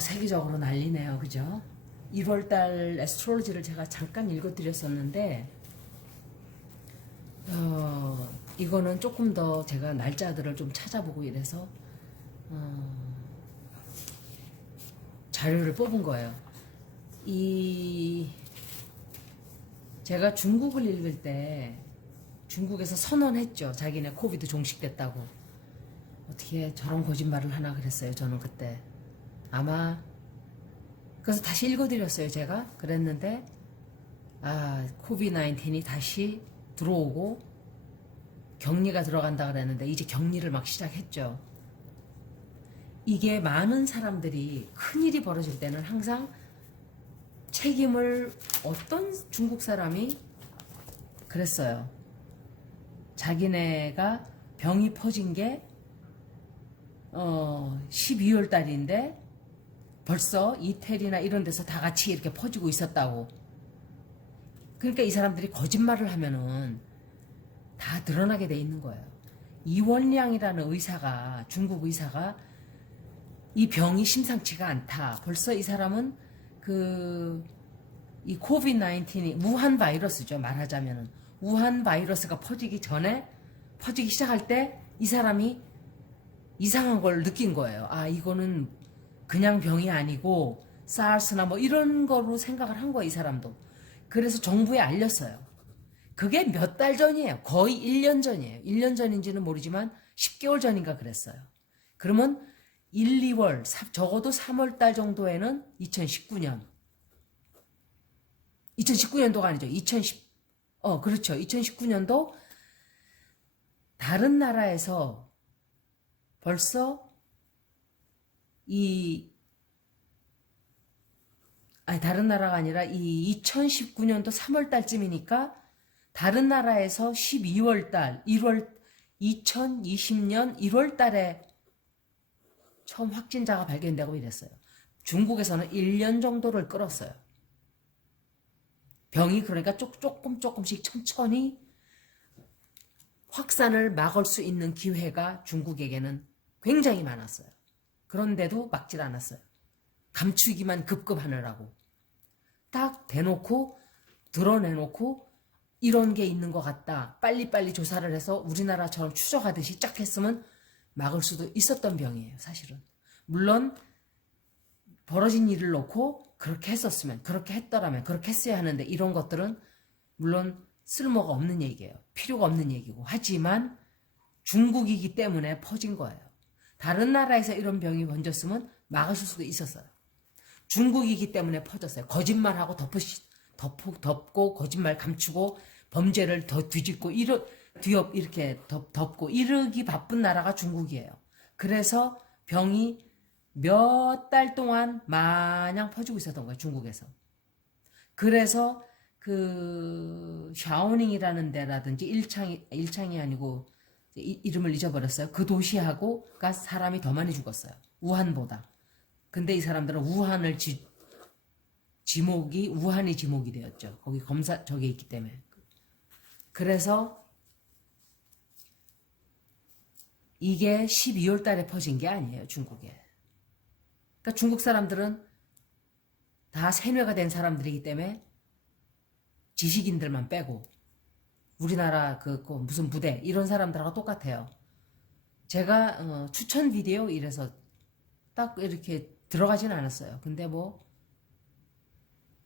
세계적으로 난리네요. 그죠? 1월달 애스트롤로지를 제가 잠깐 읽어드렸었는데, 이거는 조금 더 제가 날짜들을 좀 찾아보고 이래서, 자료를 뽑은 거예요. 제가 중국을 읽을 때, 중국에서 선언했죠. 자기네 코비드 종식됐다고. 어떻게 저런 거짓말을 하나 그랬어요. 저는 그때. 아마 그래서 다시 읽어드렸어요. 제가 그랬는데 코비드 19이 다시 들어오고 격리가 들어간다 그랬는데 이제 격리를 막 시작했죠. 이게 많은 사람들이 큰일이 벌어질 때는 항상 책임을 어떤 중국 사람이 그랬어요. 자기네가 병이 퍼진 게 12월 달인데 벌써 이태리나 이런 데서 다 같이 이렇게 퍼지고 있었다고. 그러니까 이 사람들이 거짓말을 하면은 다 드러나게 돼 있는 거예요. 이원량이라는 의사가, 중국 의사가 이 병이 심상치가 않다. 벌써 이 사람은 이 코비드 19이 우한 바이러스죠. 말하자면은 우한 바이러스가 퍼지기 시작할 때 이 사람이 이상한 걸 느낀 거예요. 이거는 그냥 병이 아니고 사르스나 뭐 이런 거로 생각을 한 거예요. 이 사람도. 그래서 정부에 알렸어요. 그게 몇 달 전이에요. 거의 1년 전이에요. 1년 전인지는 모르지만 10개월 전인가 그랬어요. 그러면 1, 2월, 적어도 3월 달 정도에는 2019년도가 아니죠. 그렇죠. 2019년도 다른 나라에서 벌써 다른 나라가 아니라 이 2019년도 3월 달쯤이니까 다른 나라에서 12월 달, 2020년 1월 달에 처음 확진자가 발견되고 이랬어요. 중국에서는 1년 정도를 끌었어요. 병이 그러니까 조금씩 천천히 확산을 막을 수 있는 기회가 중국에게는 굉장히 많았어요. 그런데도 막질 않았어요. 감추기만 급급하느라고. 딱 대놓고 드러내놓고 이런 게 있는 것 같다. 빨리빨리 조사를 해서 우리나라처럼 추적하듯이 쫙 했으면 막을 수도 있었던 병이에요. 사실은. 물론 벌어진 일을 놓고 그렇게 했었으면, 그렇게 했더라면, 그렇게 했어야 하는데 이런 것들은 물론 쓸모가 없는 얘기예요. 필요가 없는 얘기고. 하지만 중국이기 때문에 퍼진 거예요. 다른 나라에서 이런 병이 번졌으면 막았을 수도 있었어요. 중국이기 때문에 퍼졌어요. 거짓말하고 덮고 거짓말 감추고 범죄를 더 뒤집고 이렇게 덮고 이러기 바쁜 나라가 중국이에요. 그래서 병이 몇 달 동안 마냥 퍼지고 있었던 거예요. 중국에서. 그래서 샤오닝이라는 데라든지 일창이 아니고 이름을 잊어버렸어요. 그 도시하고가 사람이 더 많이 죽었어요. 우한보다. 근데 이 사람들은 우한이 지목이 되었죠. 거기 저게 있기 때문에. 그래서 이게 12월 달에 퍼진 게 아니에요. 중국에. 그러니까 중국 사람들은 다 세뇌가 된 사람들이기 때문에 지식인들만 빼고 우리나라 무슨 부대 이런 사람들하고 똑같아요. 제가 추천 비디오 이래서 딱 이렇게 들어가진 않았어요. 근데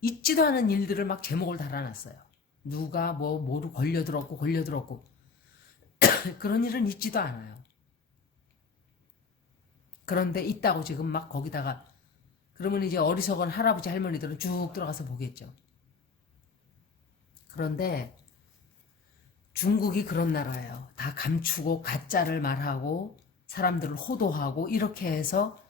있지도 않은 일들을 막 제목을 달아놨어요. 누가 뭐로 걸려들었고 그런 일은 있지도 않아요. 그런데 있다고 지금 막 거기다가 그러면 이제 어리석은 할아버지 할머니들은 쭉 들어가서 보겠죠. 그런데 중국이 그런 나라예요. 다 감추고 가짜를 말하고 사람들을 호도하고 이렇게 해서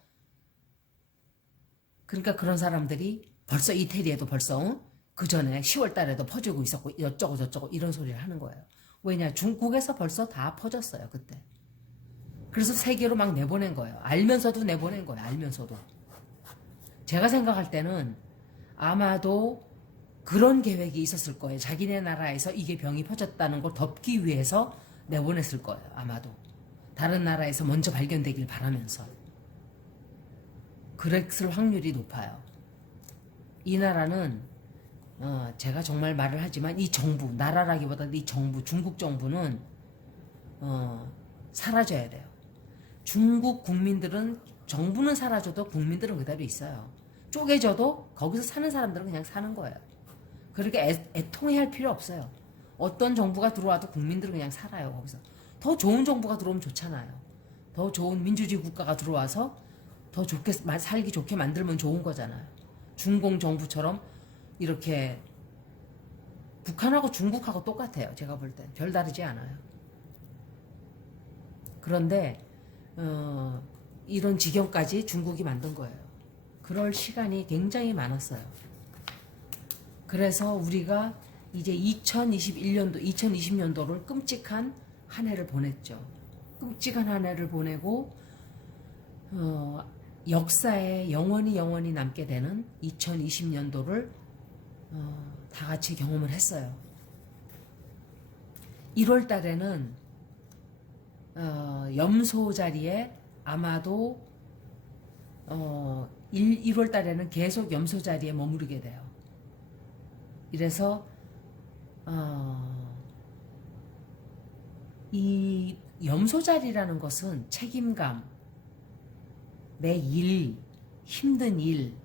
그러니까 그런 사람들이 벌써 이태리에도 벌써 그 전에 10월 달에도 퍼지고 있었고 어쩌고 저쩌고 이런 소리를 하는 거예요. 왜냐? 중국에서 벌써 다 퍼졌어요. 그때. 그래서 세계로 막 내보낸 거예요. 알면서도 내보낸 거예요. 알면서도. 제가 생각할 때는 아마도 그런 계획이 있었을 거예요. 자기네 나라에서 이게 병이 퍼졌다는 걸 덮기 위해서 내보냈을 거예요. 아마도. 다른 나라에서 먼저 발견되길 바라면서. 그랬을 확률이 높아요. 이 나라는 제가 정말 말을 하지만 이 정부, 나라라기보다 이 정부, 중국 정부는 사라져야 돼요. 중국 국민들은, 정부는 사라져도 국민들은 그대로 있어요. 쪼개져도 거기서 사는 사람들은 그냥 사는 거예요. 그렇게 애통해할 필요 없어요. 어떤 정부가 들어와도 국민들은 그냥 살아요. 거기서 더 좋은 정부가 들어오면 좋잖아요. 더 좋은 민주주의 국가가 들어와서 더 좋게 살기 좋게 만들면 좋은 거잖아요. 중공 정부처럼 이렇게 북한하고 중국하고 똑같아요. 제가 볼 땐 별다르지 않아요. 그런데 이런 지경까지 중국이 만든 거예요. 그럴 시간이 굉장히 많았어요. 그래서 우리가 이제 2020년도를 끔찍한 한 해를 보냈죠. 끔찍한 한 해를 보내고 역사에 영원히 남게 되는 2020년도를 다 같이 경험을 했어요. 1월 달에는 염소 자리에 아마도 1월 달에는 계속 염소 자리에 머무르게 돼요. 이래서 이 염소 자리라는 것은 책임감, 내 일, 힘든 일,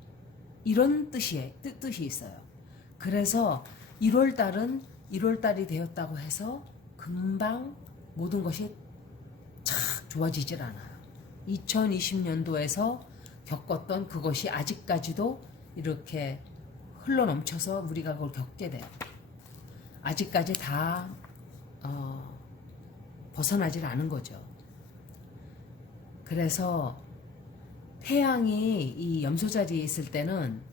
이런 뜻이 있어요. 그래서 1월달이 되었다고 해서 금방 모든 것이 착 좋아지질 않아요. 2020년도에서 겪었던 그것이 아직까지도 이렇게 흘러넘쳐서 우리가 그걸 겪게 돼요. 아직까지 다 벗어나질 않은 거죠. 그래서 태양이 이 염소 자리에 있을 때는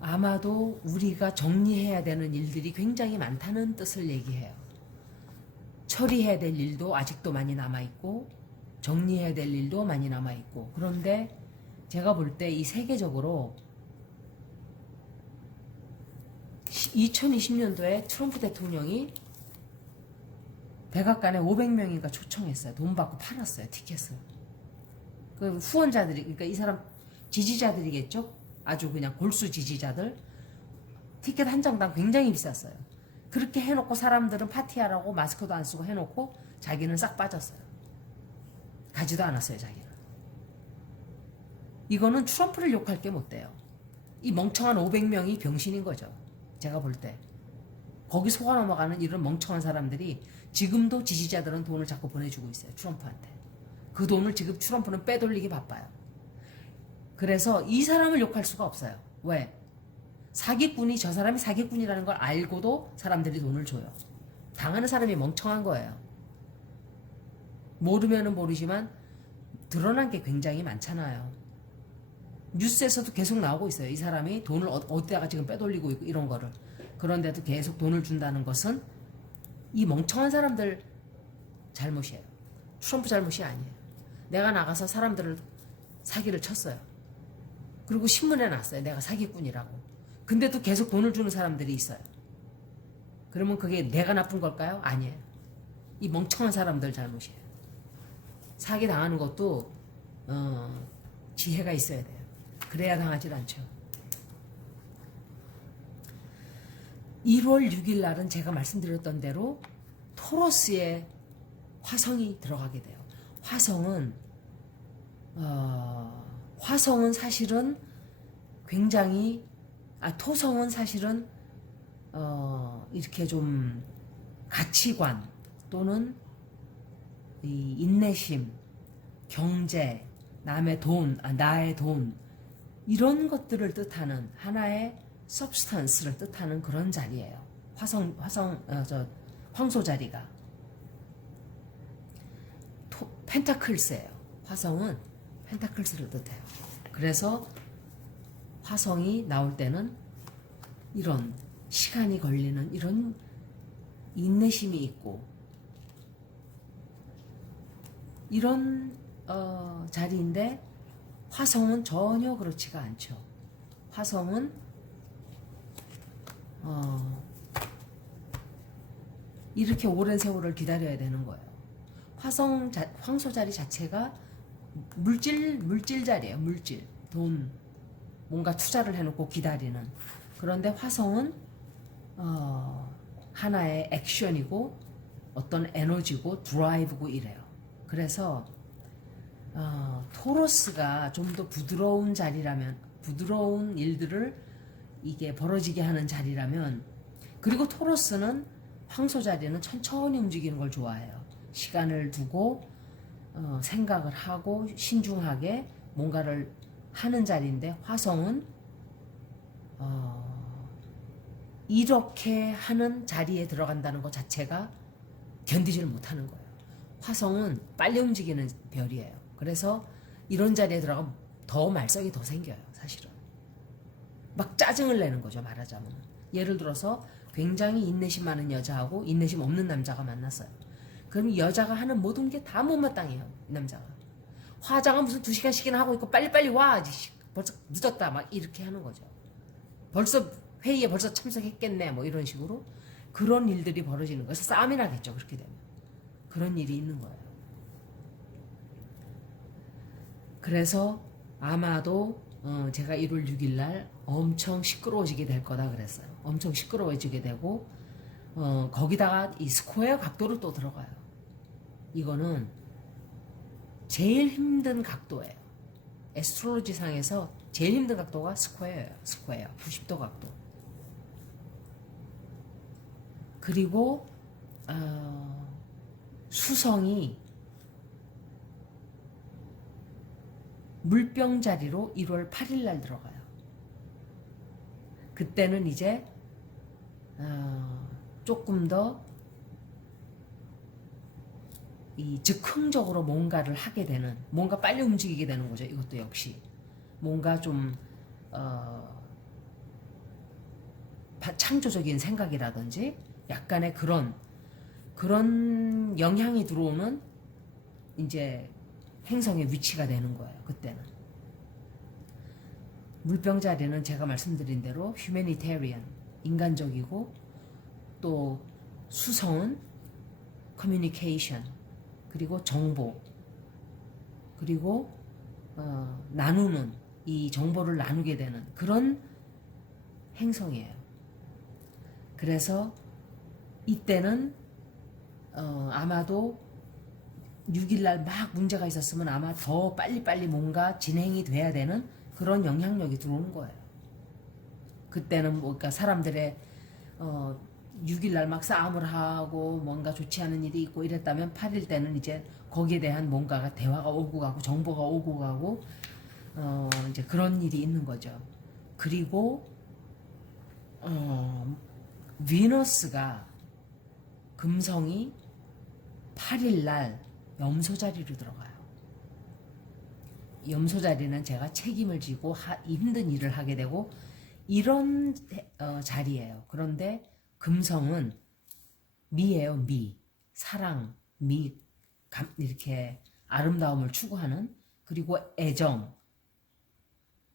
아마도 우리가 정리해야 되는 일들이 굉장히 많다는 뜻을 얘기해요. 처리해야 될 일도 아직도 많이 남아있고 정리해야 될 일도 많이 남아있고, 그런데 제가 볼 때 이 세계적으로 2020년도에 트럼프 대통령이 백악관에 500명인가 초청했어요. 돈 받고 팔았어요, 티켓을. 그 후원자들이, 그러니까 이 사람 지지자들이겠죠? 아주 그냥 골수 지지자들. 티켓 한 장당 굉장히 비쌌어요. 그렇게 해놓고 사람들은 파티하라고 마스크도 안 쓰고 해놓고 자기는 싹 빠졌어요. 가지도 않았어요, 자기는. 이거는 트럼프를 욕할 게 못 돼요. 이 멍청한 500명이 병신인 거죠. 제가 볼 때. 거기 속아 넘어가는 이런 멍청한 사람들이 지금도 지지자들은 돈을 자꾸 보내주고 있어요, 트럼프한테. 그 돈을 지금 트럼프는 빼돌리기 바빠요. 그래서 이 사람을 욕할 수가 없어요. 왜? 사기꾼이, 저 사람이 사기꾼이라는 걸 알고도 사람들이 돈을 줘요. 당하는 사람이 멍청한 거예요. 모르면은 모르지만 드러난 게 굉장히 많잖아요. 뉴스에서도 계속 나오고 있어요. 이 사람이 돈을 어디다가 지금 빼돌리고 있고 이런 거를. 그런데도 계속 돈을 준다는 것은 이 멍청한 사람들 잘못이에요. 트럼프 잘못이 아니에요. 내가 나가서 사람들을 사기를 쳤어요. 그리고 신문에 났어요. 내가 사기꾼이라고. 근데도 계속 돈을 주는 사람들이 있어요. 그러면 그게 내가 나쁜 걸까요? 아니에요. 이 멍청한 사람들 잘못이에요. 사기 당하는 것도 지혜가 있어야 돼요. 그래야 당하질 않죠. 1월 6일 날은 제가 말씀드렸던 대로 토러스에 화성이 들어가게 돼요. 화성은 사실은 굉장히, 토성은 사실은 이렇게 좀 가치관 또는 이 인내심, 경제, 남의 돈, 나의 돈, 이런 것들을 뜻하는 하나의 substance를 뜻하는 그런 자리예요. 황소 자리가 펜타클스예요. 화성은 펜타클스를 뜻해요. 그래서 화성이 나올 때는 이런 시간이 걸리는 이런 인내심이 있고 이런 자리인데, 화성은 전혀 그렇지가 않죠. 화성은 이렇게 오랜 세월을 기다려야 되는 거예요. 황소 자리 자체가 물질 자리예요. 물질, 돈, 뭔가 투자를 해놓고 기다리는. 그런데 화성은 하나의 액션이고 어떤 에너지고 드라이브고 이래요. 그래서 토러스가 좀 더 부드러운 자리라면, 부드러운 일들을 이게 벌어지게 하는 자리라면, 그리고 토러스는 황소 자리는 천천히 움직이는 걸 좋아해요. 시간을 두고 생각을 하고 신중하게 뭔가를 하는 자리인데, 화성은 이렇게 하는 자리에 들어간다는 것 자체가 견디지를 못하는 거예요. 화성은 빨리 움직이는 별이에요. 그래서 이런 자리에 들어가면 더 말썽이 더 생겨요. 사실은 막 짜증을 내는 거죠. 말하자면, 예를 들어서 굉장히 인내심 많은 여자하고 인내심 없는 남자가 만났어요. 그럼 이 여자가 하는 모든 게 다 못마땅해요. 이 남자가 화장은 무슨 2시간씩이나 하고 있고, 빨리빨리 와, 벌써 늦었다, 막 이렇게 하는 거죠. 벌써 회의에 벌써 참석했겠네, 뭐 이런 식으로. 그런 일들이 벌어지는 거예요. 싸움이 나겠죠. 그렇게 되면 그런 일이 있는 거예요. 그래서 아마도 제가 1월 6일 날 엄청 시끄러워지게 될 거다 그랬어요. 엄청 시끄러워지게 되고, 거기다가 이 스퀘어 각도를 또 들어가요. 이거는 제일 힘든 각도예요. 애스트롤로지 상에서 제일 힘든 각도가 스퀘어예요. 스퀘어 90도 각도. 그리고 수성이 물병 자리로 1월 8일 날 들어가요. 그때는 이제 조금 더 이 즉흥적으로 뭔가를 하게 되는, 뭔가 빨리 움직이게 되는 거죠. 이것도 역시 뭔가 좀 창조적인 생각이라든지 약간의 그런 영향이 들어오는 이제 행성의 위치가 되는 거예요. 그때는 물병 자리는 제가 말씀드린 대로 휴머니테리언, 인간적이고, 또 수성은 커뮤니케이션, 그리고 정보, 그리고 나누는, 이 정보를 나누게 되는 그런 행성이에요. 그래서 이때는 아마도 6일날 막 문제가 있었으면 아마 더 빨리빨리 뭔가 진행이 돼야 되는 그런 영향력이 들어오는 거예요. 그때는 뭔가 사람들의 6일날 막 싸움을 하고 뭔가 좋지 않은 일이 있고 이랬다면, 8일 때는 이제 거기에 대한 뭔가가 대화가 오고 가고 정보가 오고 가고 이제 그런 일이 있는 거죠. 그리고 비너스가, 금성이 8일날 염소 자리로 들어가요. 염소 자리는 제가 책임을 지고 힘든 일을 하게 되고 이런 자리예요. 그런데 금성은 미예요. 미, 사랑, 미, 이렇게 아름다움을 추구하는, 그리고 애정.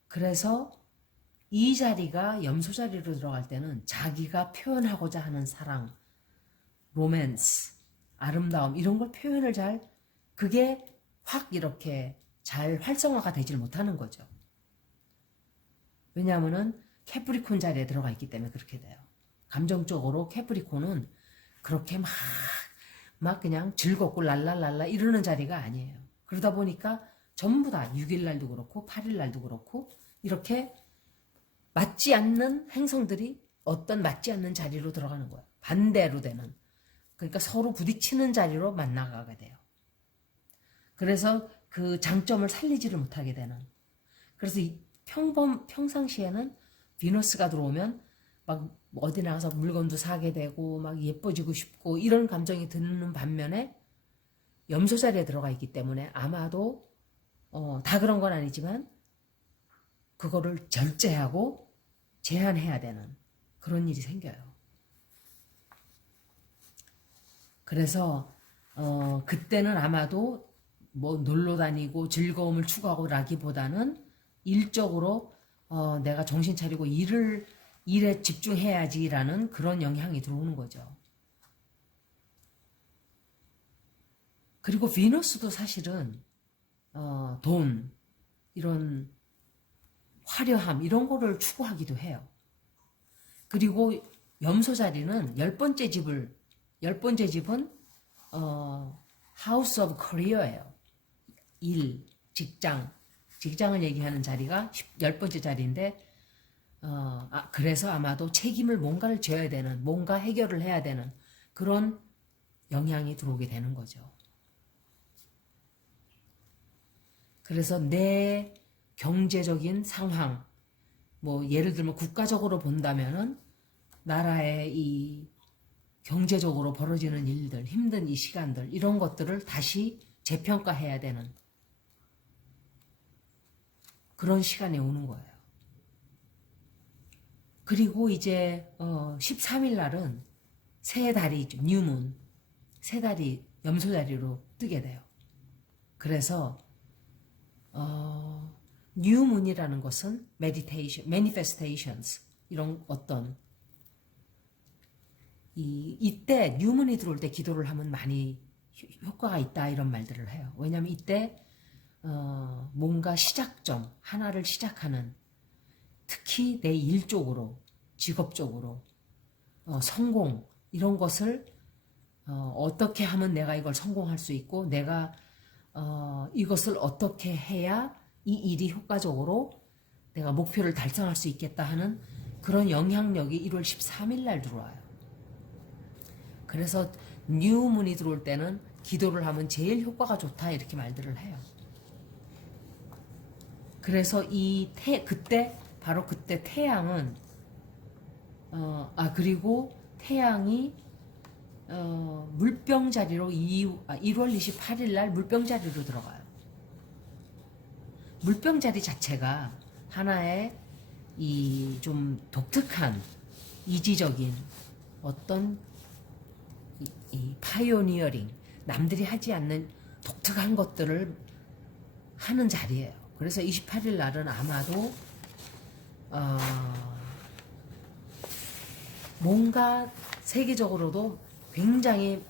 그래서 이 자리가 염소 자리로 들어갈 때는 자기가 표현하고자 하는 사랑, 로맨스, 아름다움, 이런 걸 표현을 그게 확 이렇게 잘 활성화가 되질 못하는 거죠. 왜냐하면은 캐프리콘 자리에 들어가 있기 때문에 그렇게 돼요. 감정적으로 캐프리콘은 그렇게 막 그냥 즐겁고 랄랄랄라 이러는 자리가 아니에요. 그러다 보니까 전부 다 6일 날도 그렇고 8일 날도 그렇고 이렇게 맞지 않는 행성들이 어떤 맞지 않는 자리로 들어가는 거예요. 반대로 되는. 그러니까 서로 부딪히는 자리로 만나가게 돼요. 그래서 그 장점을 살리지를 못하게 되는. 그래서 평상시에는 비너스가 들어오면 막 어디 나가서 물건도 사게 되고 막 예뻐지고 싶고 이런 감정이 드는 반면에 염소 자리에 들어가 있기 때문에 아마도 다 그런 건 아니지만 그거를 절제하고 제한해야 되는 그런 일이 생겨요. 그래서 그때는 아마도 뭐 놀러 다니고 즐거움을 추구하고 라기보다는 일적으로 내가 정신 차리고 일에 집중해야지라는 그런 영향이 들어오는 거죠. 그리고 비너스도 사실은 돈, 이런 화려함 이런 거를 추구하기도 해요. 그리고 염소 자리는 열 번째 집은 하우스 오브 커리어예요. 일, 직장을 얘기하는 자리가 열 번째 자리인데 그래서 아마도 책임을 뭔가를 져야 되는, 뭔가 해결을 해야 되는 그런 영향이 들어오게 되는 거죠. 그래서 내 경제적인 상황, 뭐 예를 들면 국가적으로 본다면은 나라의 이 경제적으로 벌어지는 일들, 힘든 이 시간들, 이런 것들을 다시 재평가해야 되는 그런 시간이 오는 거예요. 그리고 이제 13일 날은 새 달이 뉴문, 새 달이 염소 자리로 뜨게 돼요. 그래서 뉴문이라는 것은 manifestations, 이런 어떤 이때 뉴문이 들어올 때 기도를 하면 많이 효과가 있다, 이런 말들을 해요. 왜냐하면 이때 뭔가 시작점, 하나를 시작하는, 특히 내 일 쪽으로, 직업 쪽으로 성공, 이런 것을 어떻게 하면 내가 이걸 성공할 수 있고, 내가 이것을 어떻게 해야 이 일이 효과적으로 내가 목표를 달성할 수 있겠다 하는 그런 영향력이 1월 13일 날 들어와요. 그래서 뉴문이 들어올 때는 기도를 하면 제일 효과가 좋다, 이렇게 말들을 해요. 그래서 바로 그때 태양은 그리고 태양이 물병 자리로 1월 28일 날 물병 자리로 들어가요. 물병 자리 자체가 하나의 이 좀 독특한, 이지적인 어떤 이 파이오니어링, 남들이 하지 않는 독특한 것들을 하는 자리예요. 그래서 28일 날은 아마도 뭔가 세계적으로도 굉장히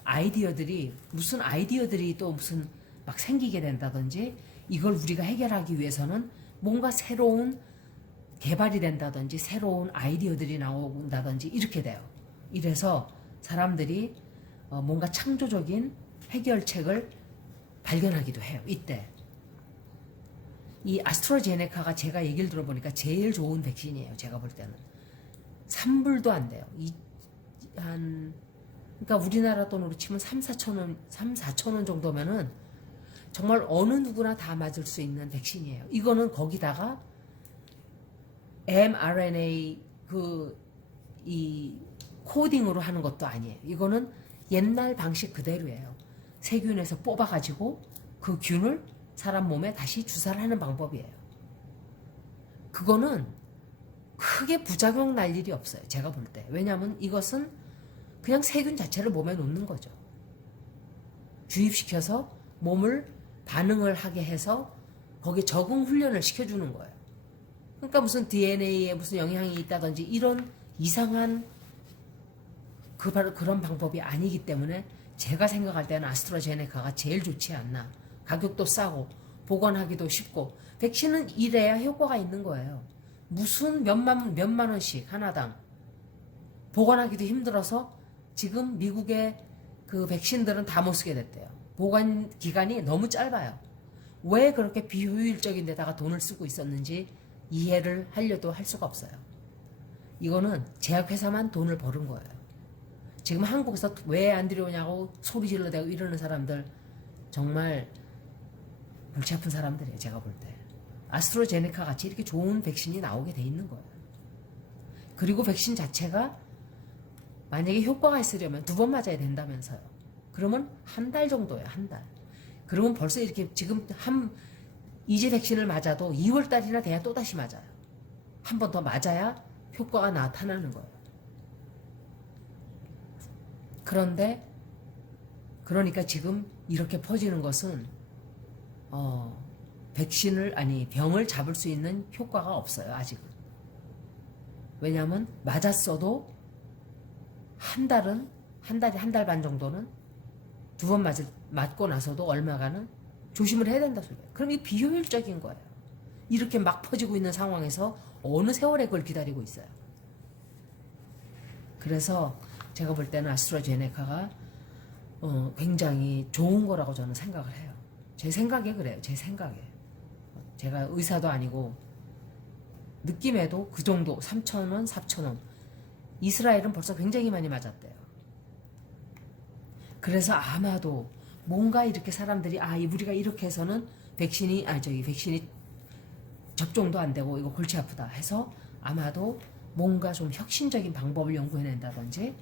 무슨 아이디어들이 또 무슨 막 생기게 된다든지, 이걸 우리가 해결하기 위해서는 뭔가 새로운 개발이 된다든지, 새로운 아이디어들이 나온다든지, 이렇게 돼요. 이래서 사람들이 뭔가 창조적인 해결책을 발견하기도 해요. 이때 이 아스트라제네카가 제가 얘기를 들어보니까 제일 좋은 백신이에요. 제가 볼 때는 3불도 안 돼요. 그러니까 우리나라 돈으로 치면 4천 원 정도면은 정말 어느 누구나 다 맞을 수 있는 백신이에요. 이거는 거기다가 mRNA 이 코딩으로 하는 것도 아니에요. 이거는 옛날 방식 그대로예요. 세균에서 뽑아가지고 그 균을 사람 몸에 다시 주사를 하는 방법이에요. 그거는 크게 부작용 날 일이 없어요. 제가 볼 때. 왜냐하면 이것은 그냥 세균 자체를 몸에 놓는 거죠. 주입시켜서 몸을 반응을 하게 해서 거기에 적응 훈련을 시켜주는 거예요. 그러니까 무슨 DNA에 무슨 영향이 있다든지 이런 이상한 바로 그런 방법이 아니기 때문에 제가 생각할 때는 아스트라제네카가 제일 좋지 않나. 가격도 싸고 보관하기도 쉽고, 백신은 이래야 효과가 있는 거예요. 무슨 몇만 원씩 하나당, 보관하기도 힘들어서 지금 미국의 그 백신들은 다 못 쓰게 됐대요. 보관 기간이 너무 짧아요. 왜 그렇게 비효율적인 데다가 돈을 쓰고 있었는지 이해를 하려도 할 수가 없어요. 이거는 제약회사만 돈을 버는 거예요. 지금 한국에서 왜 안 들여오냐고 소리 질러대고 이러는 사람들 정말 골치 아픈 사람들이에요. 제가 볼 때. 아스트라제네카 같이 이렇게 좋은 백신이 나오게 돼 있는 거예요. 그리고 백신 자체가 만약에 효과가 있으려면 2번 맞아야 된다면서요. 그러면 한 달 정도예요. 한 달. 그러면 벌써 이렇게 지금 이제 백신을 맞아도 2월달이나 돼야 또다시 맞아요. 한 번 더 맞아야 효과가 나타나는 거예요. 그러니까 지금 이렇게 퍼지는 것은 병을 잡을 수 있는 효과가 없어요. 아직은. 왜냐하면 맞았어도 한 달 반 정도는 2번 맞을 맞고 나서도 얼마간은 조심을 해야 된다 소리예요. 그럼 이 비효율적인 거예요. 이렇게 막 퍼지고 있는 상황에서 어느 세월에 그걸 기다리고 있어요. 그래서 제가 볼 때는 아스트라제네카가 굉장히 좋은 거라고 저는 생각을 해요. 제 생각에 그래요. 제 생각에. 제가 의사도 아니고 느낌에도 그 정도 3,000원, 4,000원. 이스라엘은 벌써 굉장히 많이 맞았대요. 그래서 아마도 뭔가 이렇게 사람들이 우리가 이렇게 해서는 백신이 접종도 안 되고 이거 골치 아프다 해서 아마도 뭔가 좀 혁신적인 방법을 연구해낸다든지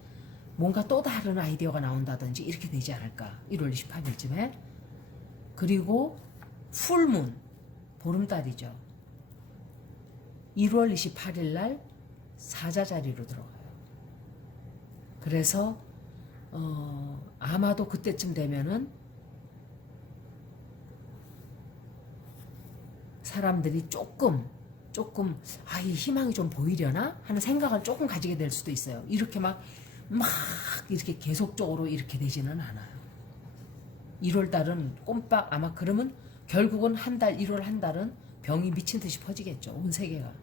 뭔가 또 다른 아이디어가 나온다든지 이렇게 되지 않을까. 1월 28일쯤에. 그리고 풀문, 보름달이죠. 1월 28일 날 사자자리로 들어가요. 그래서 아마도 그때쯤 되면은 사람들이 조금 이 희망이 좀 보이려나 하는 생각을 조금 가지게 될 수도 있어요. 이렇게 막 이렇게 계속적으로 이렇게 되지는 않아요. 1월 달은 꼼빡 아마 그러면 결국은 1월 한 달은 병이 미친 듯이 퍼지겠죠. 온 세계가.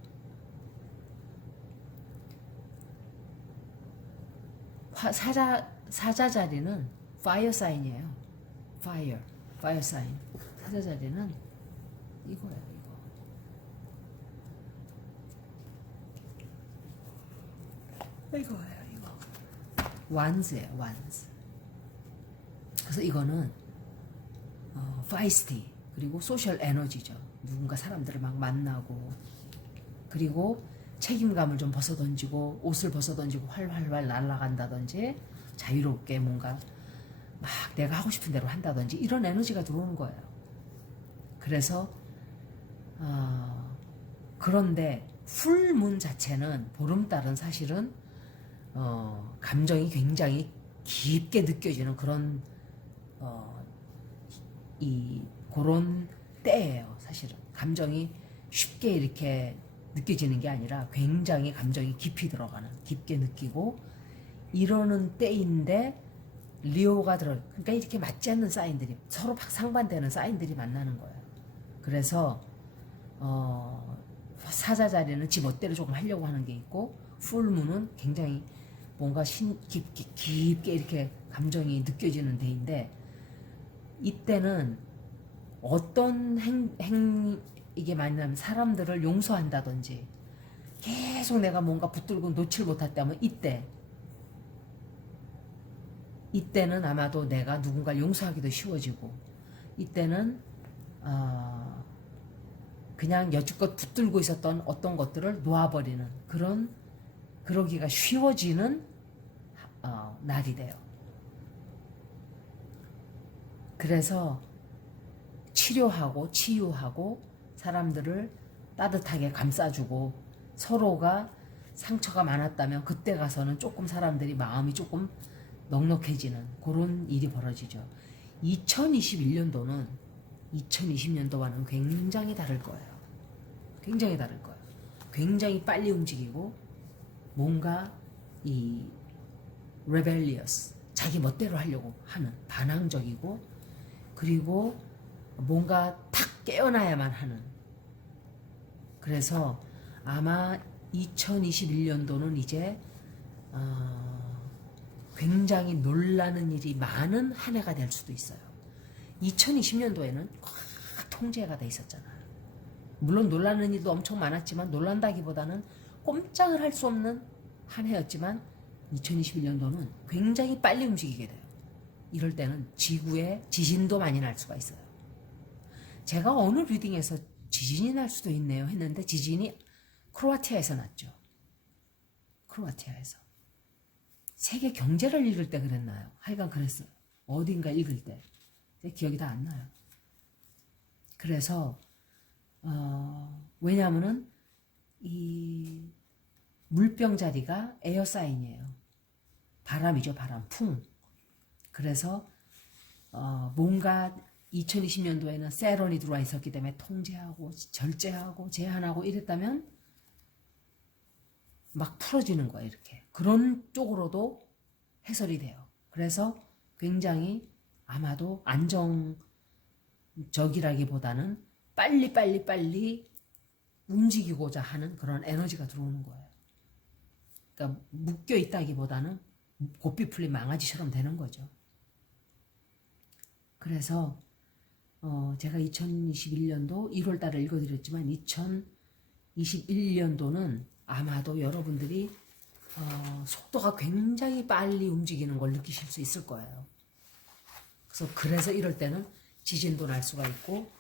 사자 자리는 파이어 사인이에요. 파이어 사인. 사자 자리는 이거예요. 이거예요. 완즈예요. 완즈. 그래서 이거는 파이스티 그리고 소셜 에너지죠. 누군가 사람들을 막 만나고 그리고 책임감을 좀 벗어던지고 옷을 벗어던지고 활활활 날아간다든지 자유롭게 뭔가 막 내가 하고 싶은 대로 한다든지 이런 에너지가 들어오는 거예요. 그래서 그런데 풀문 자체는 보름달은 사실은 감정이 굉장히 깊게 느껴지는 그런 그런 때예요. 사실은 감정이 쉽게 이렇게 느껴지는 게 아니라 굉장히 감정이 깊이 들어가는, 깊게 느끼고 이러는 때인데 리오가 그러니까 이렇게 맞지 않는 사인들이 서로 상반되는 사인들이 만나는 거예요. 그래서 사자 자리는 지 멋대로 조금 하려고 하는 게 있고 풀문은 굉장히 뭔가 깊게 이렇게 감정이 느껴지는 데인데 이때는 어떤 이게 많냐면 사람들을 용서한다든지 계속 내가 뭔가 붙들고 놓질 못했다면 이때는 아마도 내가 누군가를 용서하기도 쉬워지고 이때는 그냥 여지껏 붙들고 있었던 어떤 것들을 놓아버리는 그러기가 쉬워지는 날이 돼요. 그래서 치료하고 치유하고 사람들을 따뜻하게 감싸주고 서로가 상처가 많았다면 그때 가서는 조금 사람들이 마음이 조금 넉넉해지는 그런 일이 벌어지죠. 2021년도는 2020년도와는 굉장히 다를 거예요. 굉장히 다를 거예요. 굉장히 빨리 움직이고 뭔가 이 rebellious 자기 멋대로 하려고 하는 반항적이고 그리고 뭔가 탁 깨어나야만 하는 그래서 아마 2021년도는 이제 굉장히 놀라는 일이 많은 한 해가 될 수도 있어요. 2020년도에는 꽉 통제가 돼 있었잖아요. 물론 놀라는 일도 엄청 많았지만 놀란다기보다는 꼼짝을 할 수 없는 한 해였지만 2021년도는 굉장히 빨리 움직이게 돼요. 이럴 때는 지구에 지진도 많이 날 수가 있어요. 제가 어느 리딩에서 지진이 날 수도 있네요 했는데 지진이 크로아티아에서 났죠. 크로아티아에서. 세계 경제를 읽을 때 그랬나요? 하여간 그랬어요. 어딘가 읽을 때. 기억이 다 안 나요. 그래서 왜냐하면은 이 물병 자리가 에어 사인이에요. 바람이죠, 바람, 풍. 그래서 뭔가 2020년도에는 세론이 들어와 있었기 때문에 통제하고 절제하고 제한하고 이랬다면 막 풀어지는 거예요, 이렇게. 그런 쪽으로도 해설이 돼요. 그래서 굉장히 아마도 안정적이라기보다는 빨리 움직이고자 하는 그런 에너지가 들어오는 거예요. 그러니까 묶여 있다기보다는 고삐 풀린 망아지처럼 되는 거죠. 그래서 제가 2021년도 1월 달에 읽어드렸지만 2021년도는 아마도 여러분들이 속도가 굉장히 빨리 움직이는 걸 느끼실 수 있을 거예요. 그래서 이럴 때는 지진도 날 수가 있고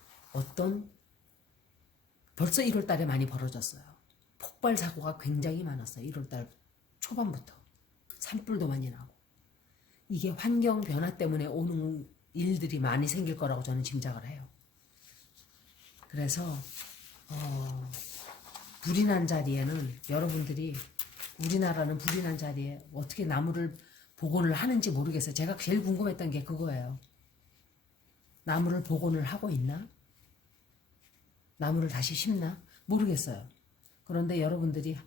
벌써 1월 달에 많이 벌어졌어요. 폭발 사고가 굉장히 많았어요. 1월 달 초반부터 산불도 많이 나고 이게 환경 변화 때문에 오는 일들이 많이 생길 거라고 저는 짐작을 해요. 그래서 불이 난 자리에는 여러분들이 우리나라는 불이 난 자리에 어떻게 나무를 복원을 하는지 모르겠어요. 제가 제일 궁금했던 게 그거예요. 나무를 복원을 하고 있나? 나무를 다시 심나? 모르겠어요. 그런데 여러분들이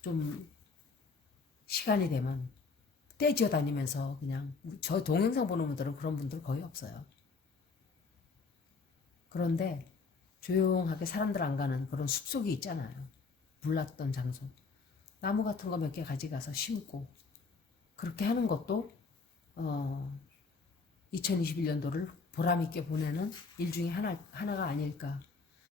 좀 시간이 되면 떼지어 다니면서 그냥 저 동영상 보는 분들은 그런 분들 거의 없어요. 그런데 조용하게 사람들 안 가는 그런 숲속이 있잖아요. 불났던 장소. 나무 같은 거 몇 개 가져가서 심고 그렇게 하는 것도 2021년도를 보람 있게 보내는 일 중에 하나가 아닐까